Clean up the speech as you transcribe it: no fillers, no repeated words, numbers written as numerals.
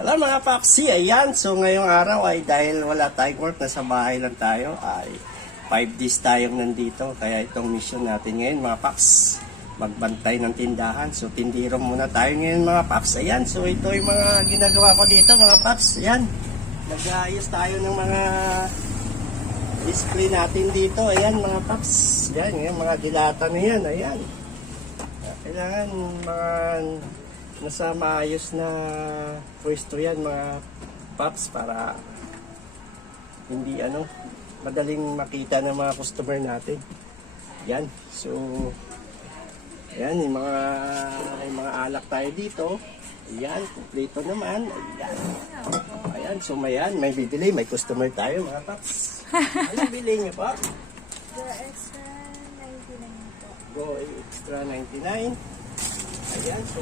Hello mga Papsi, ayan. So ngayong araw ay dahil wala tayong work, nasa bahay lang tayo, ay 5 days tayong nandito. Kaya itong mission natin ngayon mga Paps, magbantay ng tindahan. So tindiro muna tayo ngayon mga Paps. Ayan, so ito yung mga ginagawa ko dito mga Paps. Ayan, nag-aayos tayo ng mga display natin dito. Ayan mga Paps. Ayan, yung mga dilata na yan. Ayan. Kailangan mga nasa maayos na pwesto yan mga Paps para hindi madaling makita ng mga customer natin. Yan. So yan yung mga alak tayo dito. Ayan, kumpleto naman. Ayan. Ayan, so may bibili, may customer tayo mga Paps. Anong bili niyo po? Go extra 99 po. Go extra 99. Ayan, so